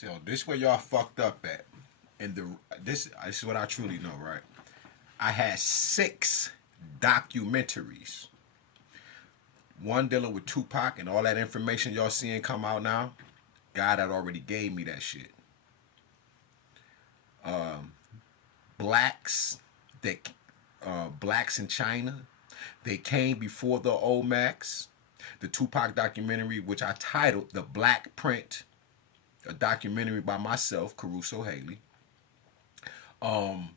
So this where y'all fucked up at. And this is what I truly know, right? I had 6 documentaries. One dealing with Tupac and all that information y'all seeing come out now. God had already gave me that shit. Blacks that blacks in China. They came before the Olmecs. The Tupac documentary, which I titled The Black Print, a documentary by myself, Caruso Haley, and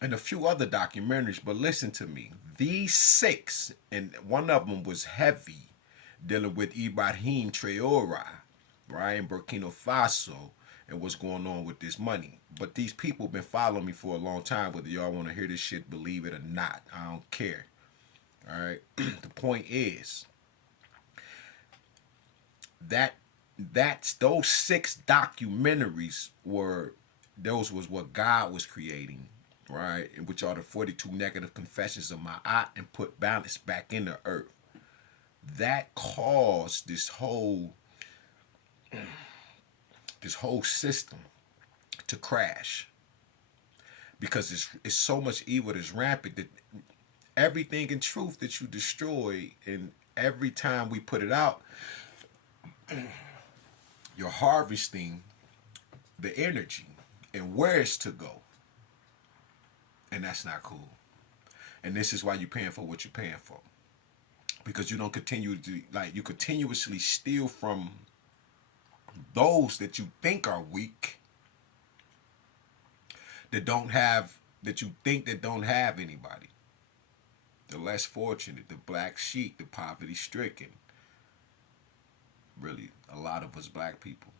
a few other documentaries. But listen to me, these 6, and one of them was heavy, dealing with Ibrahim Traore, right, in Burkina Faso, and what's going on with this money. But these people been following me for a long time, whether y'all want to hear this shit, believe it or not. I don't care. All right. The point is that those 6 documentaries was what God was creating, right? And which are the 42 negative confessions of my aunt, and put balance back in the earth. That caused this whole system to crash, because it's so much evil that's rampant that everything in truth that you destroy, and every time we put it out, you're harvesting the energy and where it's to go. And that's not cool. And this is why you're paying for what you're paying for. Because you don't continue to, you continuously steal from those that you think are weak, that you think that don't have anybody. The less fortunate, the black sheep, the poverty stricken. Really, a lot of us black people.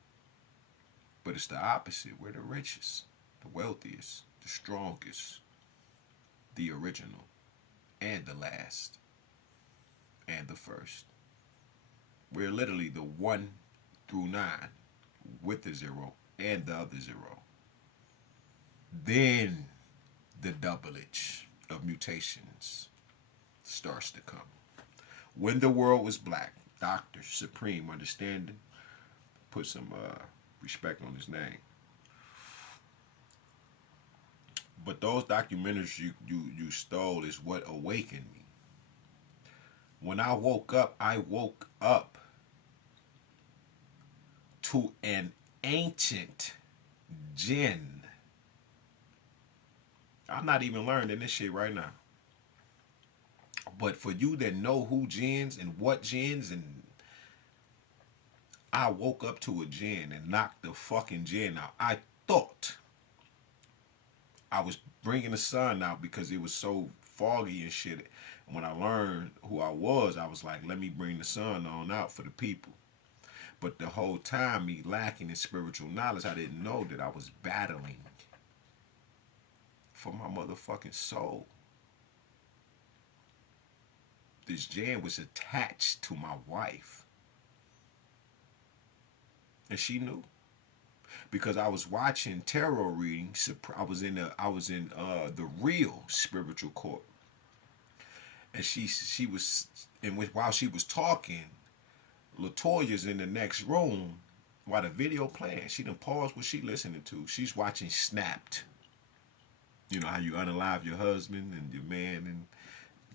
But it's the opposite. We're the richest, the wealthiest, the strongest, the original, and the last, and the first. We're literally the 1 through 9 with the 0 and the other 0. Then the doubleage of mutations starts to come. When the world was black, Dr. Supreme Understanding, put some respect on his name. But those documentaries you stole is what awakened me. When I woke up to an ancient jinn. I'm not even learning this shit right now. But for you that know who jinns and what jinns, and I woke up to a jinn and knocked the fucking jinn out. I thought I was bringing the sun out because it was so foggy and shit. And when I learned who I was like, let me bring the sun on out for the people. But the whole time, me lacking in spiritual knowledge, I didn't know that I was battling for my motherfucking soul. This jinn was attached to my wife. And she knew. Because I was watching tarot readings. I was in the real spiritual court. And she was, and while she was talking, Latoya's in the next room while the video playing. She done paused what she listening to. She's watching Snapped. You know how you unalive your husband and your man, and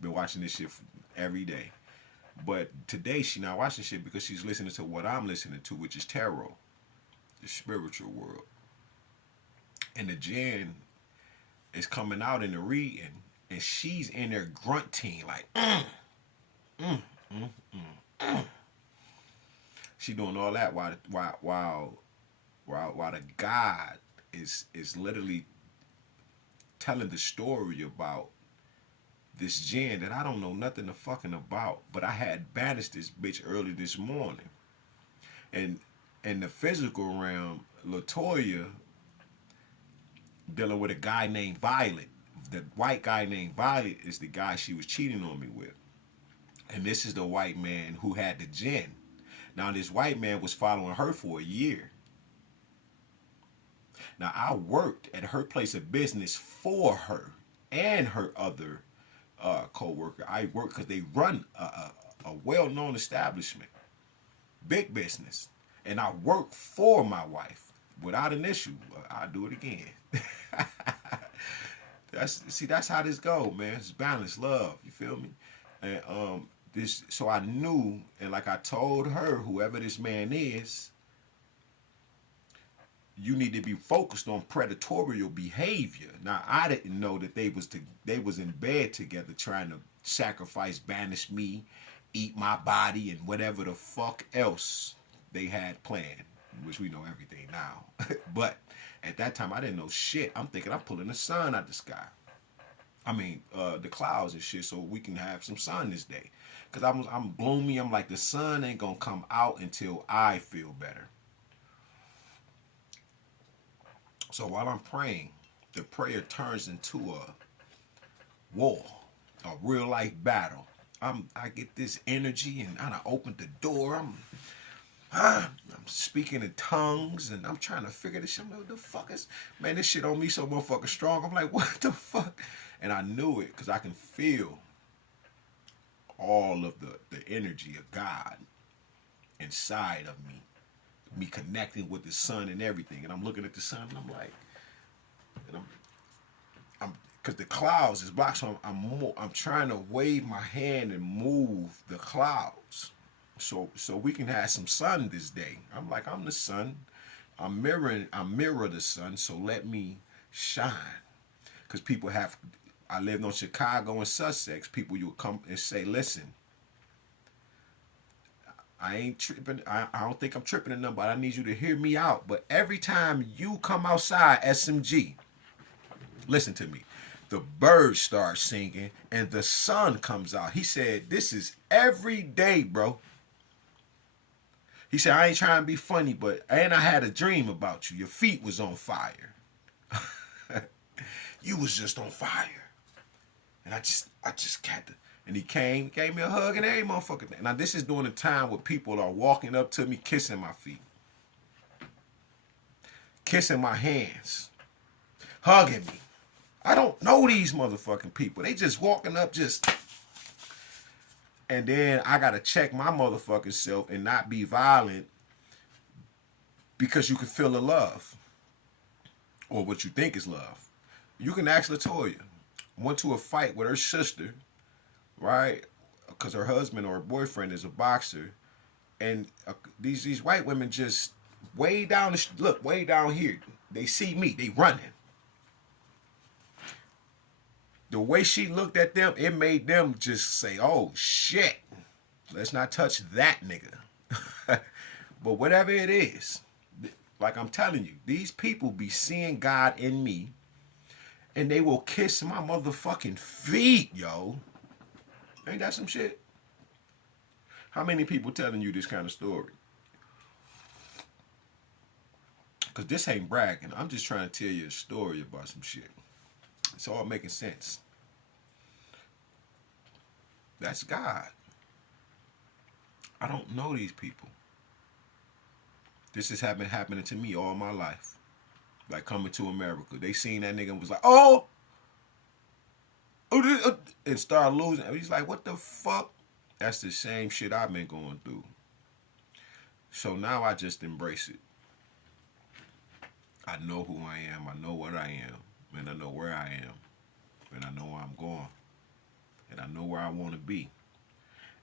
been watching this shit every day. But today she not watching shit because she's listening to what I'm listening to, which is tarot, the spiritual world. And the jinn is coming out in the reading, and she's in there grunting like, She doing all that while the God is literally telling the story about this jinn that I don't know nothing to fucking about, but I had banished this bitch early this morning. And in the physical realm, Latoya dealing with a guy named Violet. The white guy named Violet is the guy she was cheating on me with. And this is the white man who had the jinn. Now, this white man was following her for a year. Now, I worked at her place of business for her and her other co-worker. I worked because they run a well-known establishment. Big business. And I work for my wife without an issue. I'll do it again. That's how this go, man. It's balance, love. You feel me? And this, so I knew, and like I told her, whoever this man is, you need to be focused on predatorial behavior. Now I didn't know that they was in bed together trying to sacrifice, banish me, eat my body, and whatever the fuck else they had planned, which we know everything now. But at that time I didn't know shit. I'm thinking I'm pulling the sun out the sky. I mean, the clouds and shit, so we can have some sun this day. Cause I'm gloomy. I'm like, the sun ain't gonna come out until I feel better. So while I'm praying, the prayer turns into a war, a real life battle. I get this energy, and I opened the door. I'm speaking in tongues, and I'm trying to figure this shit. I'm like, what the fuck is, man, this shit on me so motherfucking strong. I'm like, what the fuck? And I knew it because I can feel all of the energy of God inside of me connecting with the sun and everything. And I'm looking at the sun, and I'm like, and I'm because the clouds is blocked, so I'm trying to wave my hand and move the clouds, so we can have some sun this day. I'm like, I'm the sun. I mirror the sun, so let me shine. Because people have, I lived on Chicago and Sussex. People, you would come and say, listen, I ain't tripping. I don't think I'm tripping enough, but I need you to hear me out. But every time you come outside, SMG, listen to me. The birds start singing and the sun comes out. He said, this is every day, bro. He said, I ain't trying to be funny, and I had a dream about you. Your feet was on fire. You was just on fire. And I just got to, and he came, gave me a hug and every motherfucker. Now this is during a time where people are walking up to me, kissing my feet, kissing my hands, hugging me. I don't know these motherfucking people. They just walking up and then I gotta check my motherfucking self and not be violent because you can feel the love or what you think is love. You can ask Latoya. Went to a fight with her sister, right? Because her husband or her boyfriend is a boxer, and these white women just way down way down here. They see me, they running. The way she looked at them, it made them just say, "Oh shit, let's not touch that nigga." But whatever it is, like I'm telling you, these people be seeing God in me, and they will kiss my motherfucking feet, yo. Ain't that some shit? How many people telling you this kind of story? Because this ain't bragging. I'm just trying to tell you a story about some shit. It's all making sense. That's God. I don't know these people. This has been happening to me all my life. Like coming to America. They seen that nigga and was like, oh, and started losing. He's like, what the fuck? That's the same shit I've been going through. So now I just embrace it. I know who I am. I know what I am. And I know where I am. And I know where I'm going. And I know where I want to be.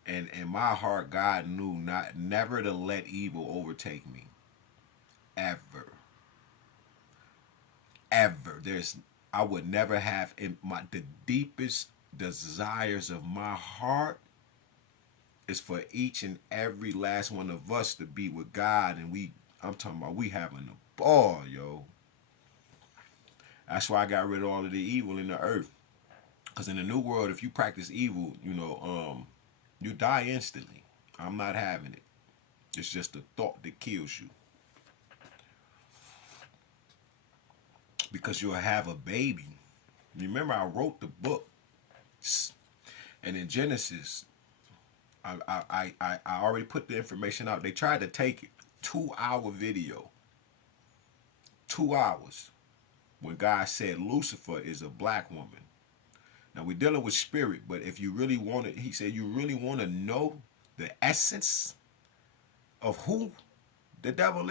And in my heart, God knew never to let evil overtake me. Ever. Ever. I would never have the deepest desires of my heart is for each and every last one of us to be with God, and I'm talking about we having a ball, yo. That's why I got rid of all of the evil in the earth. Because in the new world, if you practice evil, you die instantly. I'm not having it. It's just a thought that kills you. Because you'll have a baby. Remember, I wrote the book. And in Genesis, I already put the information out. They tried to take it. 2-hour video. 2 hours. When God said Lucifer is a black woman. Now we're dealing with spirit, but if you really want it, he said, you really want to know the essence of who The devil